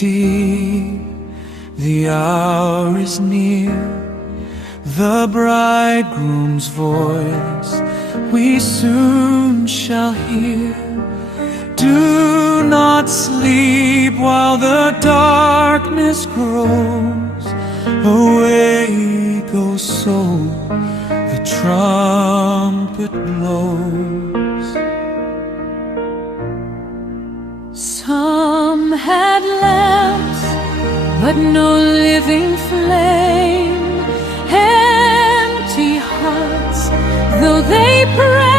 deep, the hour is near. The bridegroom's voice we soon shall hear. Do not sleep while the darkness grows. Away goes soul, the trumpet blows. Some had lamps, but no living flame. Empty hearts, though they pray,